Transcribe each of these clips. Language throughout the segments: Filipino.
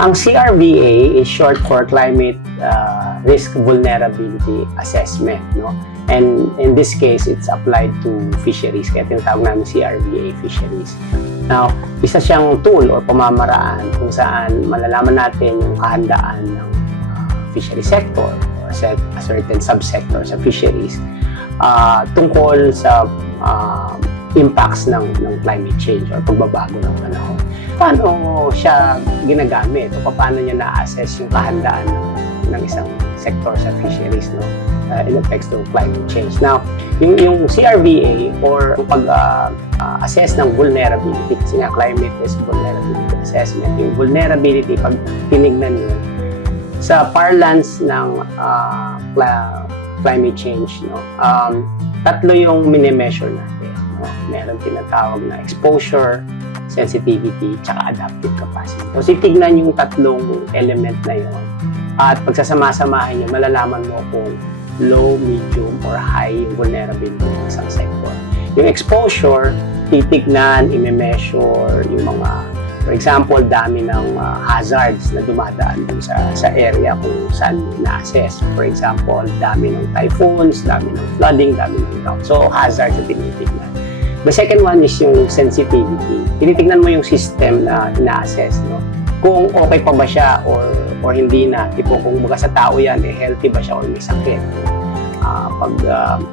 Ang CRVA is short for Climate Risk Vulnerability Assessment, no? And in this case, it's applied to fisheries, kaya tinatawag namin CRVA fisheries. Now, isa siyang tool or pamamaraan kung saan malalaman natin yung kahandaan ng fishery sector or a certain subsector sa fisheries tungkol sa impacts ng climate change or pagbabago ng panahon. Paano siya ginagamit o paano niya na-assess yung kahandaan ng isang sector sa fisheries, no? In effects to climate change. Now, yung CRVA or pag-assess ng vulnerability, kasi nga climate risk vulnerability assessment, yung vulnerability, pag tinignan nyo, sa parlance ng climate change, no? Tatlo yung mini-measure natin. No? Meron tinatawag na exposure, sensitivity, tsaka adaptive capacity. So, titignan yung tatlong element na yun. At pagsasama-samahin nyo, malalaman mo kung low, medium, or high yung vulnerability ng isang sector. Yung exposure, titignan, i-measure yung mga, for example, dami ng hazards na dumadaan dun sa area kung saan na-assess. For example, dami ng typhoons, dami ng flooding, dami ng drought. So, hazards na tinitignan. The second one is yung sensitivity. Tinitignan mo yung system na ina-assess, no? Kung okay pa ba siya or hindi na. Tipo, kung baga sa tao yan, healthy ba siya or may sakit. Pag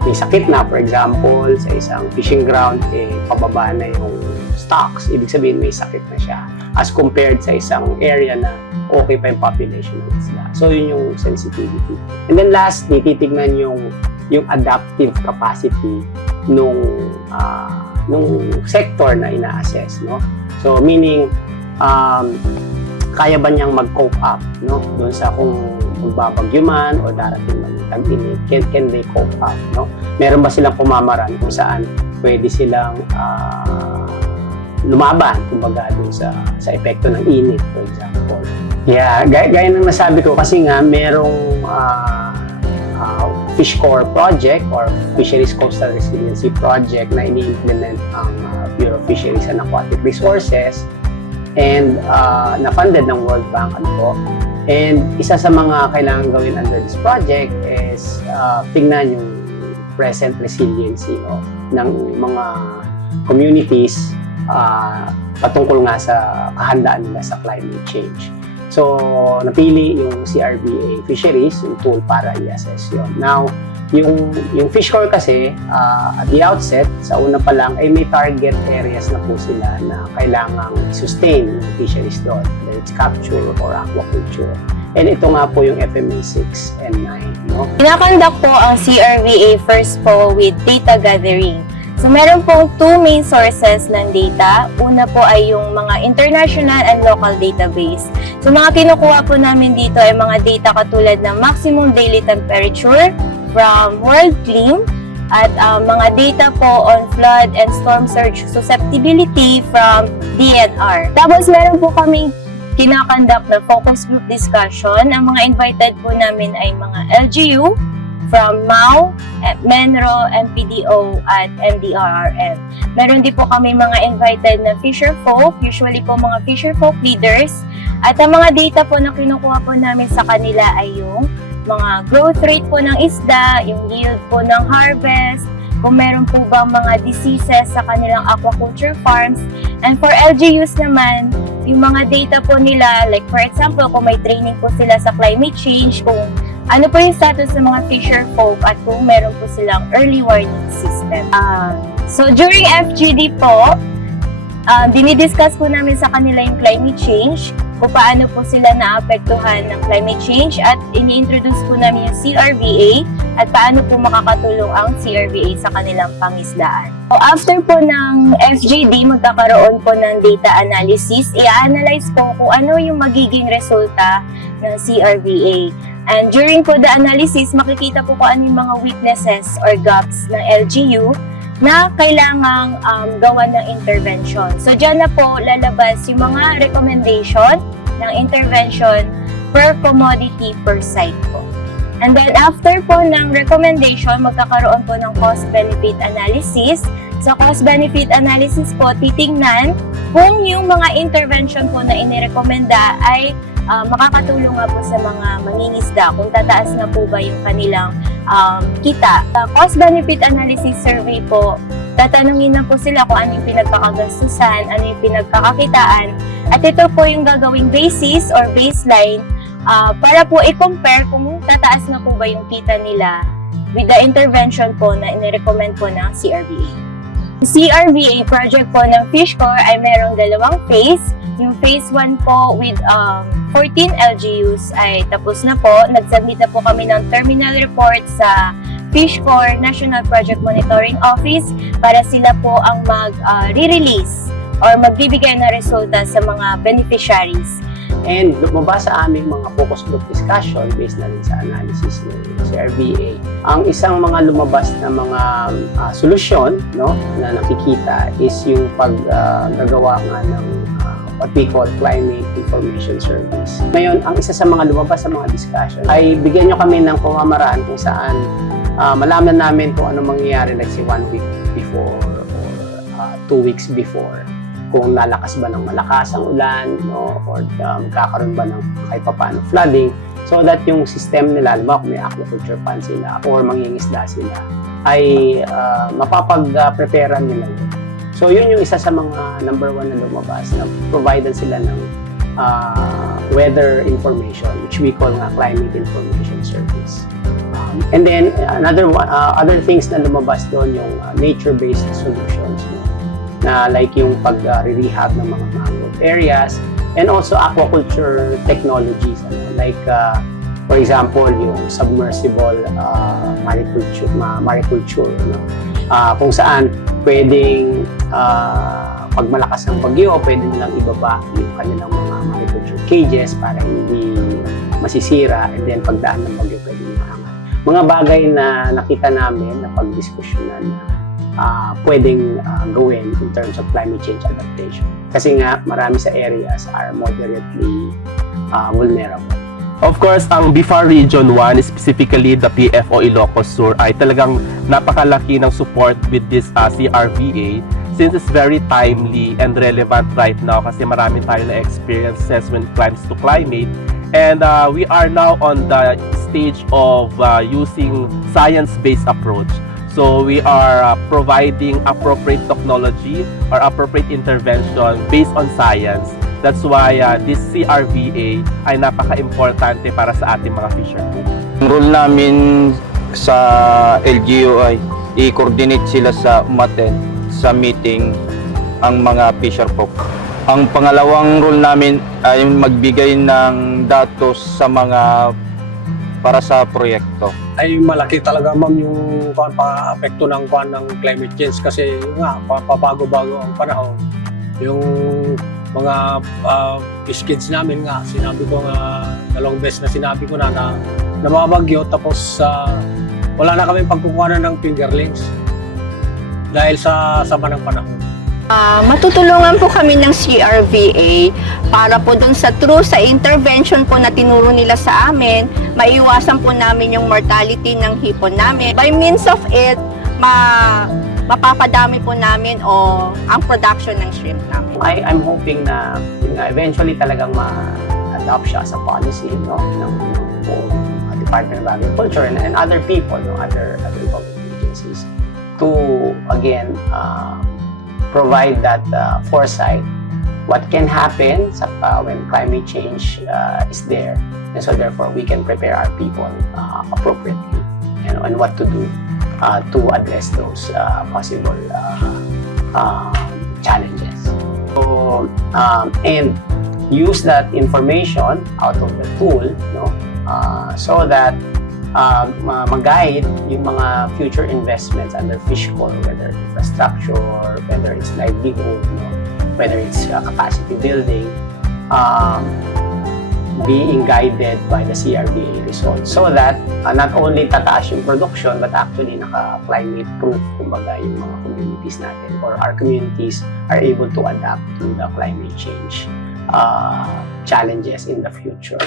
may sakit na, for example, sa isang fishing ground, pababa na yung stocks. Ibig sabihin, may sakit na siya. As compared sa isang area na okay pa yung population ng isla. So, yun yung sensitivity. And then lastly, titignan yung adaptive capacity nung sector na ina-assess, no? So, meaning, kaya ba niyang mag-cope up, no? Doon sa kung magbabagyo man o darating man tag-init, can they cope up, no? Meron ba silang pamamaraan kung saan pwede silang lumaban, kumbaga doon sa epekto ng init, for example. Yeah, gaya ng nasabi ko, kasi nga merong Fish Corps project or Fisheries Coastal Resiliency Project na ini-implement ang Bureau of Fisheries and Aquatic Resources and na-funded ng World Bank, ano po. And isa sa mga kailangan gawin under this project is tingnan yung present resiliency, no, ng mga communities patungkol nga sa kahandaan nila sa climate change. So, napili yung CRVA Fisheries, yung tool para i-assess yun. Now, yung Fish Corps kasi, at the outset, sa una pa lang, ay may target areas na po sila na kailangang sustain yung fisheries doon, whether it's capture or aquaculture. And ito nga po yung FMA 6 and 9. No? Kinakonduct po ang CRVA first po with data gathering. So, meron pong two main sources ng data. Una po ay yung mga international and local database. So, mga kinukuha po namin dito ay mga data katulad ng maximum daily temperature from World Clim at mga data po on flood and storm surge susceptibility from DNR. Tapos, meron po kaming kinakonduct na focus group discussion. Ang mga invited po namin ay mga LGU, from MAU, MENRO, MPDO, at NDRRM. Meron din po kami mga invited na fisher folk, usually po mga fisher folk leaders. At ang mga data po na kinukuha po namin sa kanila ay yung mga growth rate po ng isda, yung yield po ng harvest, kung meron po bang mga diseases sa kanilang aquaculture farms. And for LGUs naman, yung mga data po nila, like for example, kung may training po sila sa climate change, kung ano po yung status ng mga fisher folk at kung meron po silang early warning system. So during FGD po, dinidiscuss po namin sa kanila yung climate change, kung paano po sila naapektuhan ng climate change at ini-introduce po namin yung CRVA at paano po makakatulong ang CRVA sa kanilang pangisdaan. So after po ng FGD, magkakaroon po ng data analysis. I-analyze po kung ano yung magiging resulta ng CRVA. And during po the analysis, makikita po kung ano yung mga weaknesses or gaps ng LGU na kailangang gawan ng intervention. So dyan na po lalabas yung mga recommendation ng intervention per commodity per site po. And then after po ng recommendation, magkakaroon po ng cost-benefit analysis. Sa cost-benefit analysis po, titingnan kung yung mga intervention po na inirekomenda ay makakatulong nga po sa mga mangingisda kung tataas na po ba yung kanilang kita. Cost-benefit analysis survey po, tatanungin na po sila kung ano yung pinagkakagastusan, ano yung pinagkakakitaan, at ito po yung gagawing basis or baseline para po i-compare kung tataas na po ba yung kita nila with the intervention po na inirecommend po ng CRVA. CRVA project po ng Fishcore ay merong dalawang phase. Yung phase 1 po with 14 LGUs ay tapos na po. Nag-submit na po kami ng terminal report sa Fishcore National Project Monitoring Office para sila po ang mag-re-release or magbibigay na resulta sa mga beneficiaries. And lumabas sa aming mga focus group discussion based na rin sa analysis ng CRVA. Ang isang mga lumabas na mga solusyon, no, na nakikita is yung paggagawa nga ng what we call climate information service. Ngayon, ang isa sa mga lumabas sa mga discussion ay bigyan nyo kami ng pamamaraan kung saan malaman namin kung ano mangyayari, let's say 1 week before or 2 weeks before, kung lalakas ba ng malakas ang ulan, no, or magkakaroon ba ng kahit papaano flooding, so that yung system nila, alam kung may aquaculture fund sila or mangingisda sila, ay mapapag-preparean nila yun. So yun yung isa sa mga number 1 na lumabas, na provider sila ng weather information, which we call nga climate information service. And then another one, other things na lumabas doon, yung nature-based solutions, no? Na like yung pag-rehab ng mga mangrove areas, and also aquaculture technologies, like for example yung submersible mariculture, no? Kung saan pwedeng pag malakas ang bagyo, pwede nilang ibaba yung kanilang mga mariculture cages para hindi masisira, and then pagdaan ng bagyo pwede maangat. Mga bagay na nakita namin na pagdiskusyonan na pwedeng gawin in terms of climate change adaptation. Kasi nga, marami sa areas are moderately vulnerable. Of course, ang BIFAR Region 1, specifically the PFO Ilocos Sur, ay talagang napakalaki ng support with this CRVA, since it's very timely and relevant right now kasi marami tayo na experiences when it comes to climate. And we are now on the stage of using science-based approach. So we are providing appropriate technology or appropriate intervention based on science. That's why this CRVA ay napaka-importante para sa ating mga fishermen. Ang role namin sa LGU ay i-coordinate sila sa umattend sa meeting ang mga fisher folk. Ang pangalawang role namin ay magbigay ng datos sa mga para sa proyekto. Ay malaki talaga ma'am yung pa-apekto ng climate change kasi nga pabago-bago ang panahon. Yung mga kids namin nga, sinabi ko nga dalawang beses na sinabi ko na mabagyo, tapos wala na kami pagkukuhanan ng fingerlings dahil sa sama ng panahon. Matutulungan po kami ng CRVA para po dun sa intervention po na tinuro nila sa amin, maiwasan po namin yung mortality ng hipon namin. By means of it, mapapadami po namin ang production ng shrimp namin. I'm hoping na eventually talagang ma-adopt siya sa policy, no, ng Department of Agriculture and other people, no, other government agencies, to again provide that foresight what can happen when climate change is there, and so therefore we can prepare our people appropriately, and what to do to address those possible challenges. So and use that information out of the tool, no, so that mag-guide yung mga future investments under Fishcore, whether infrastructure, whether it's livelihood, no, whether it's capacity building, being guided by the CRVA results, so that not only tataas yung production, but actually naka-climate proof, kumbaga, yung mga communities natin, or our communities are able to adapt to the climate change challenges in the future.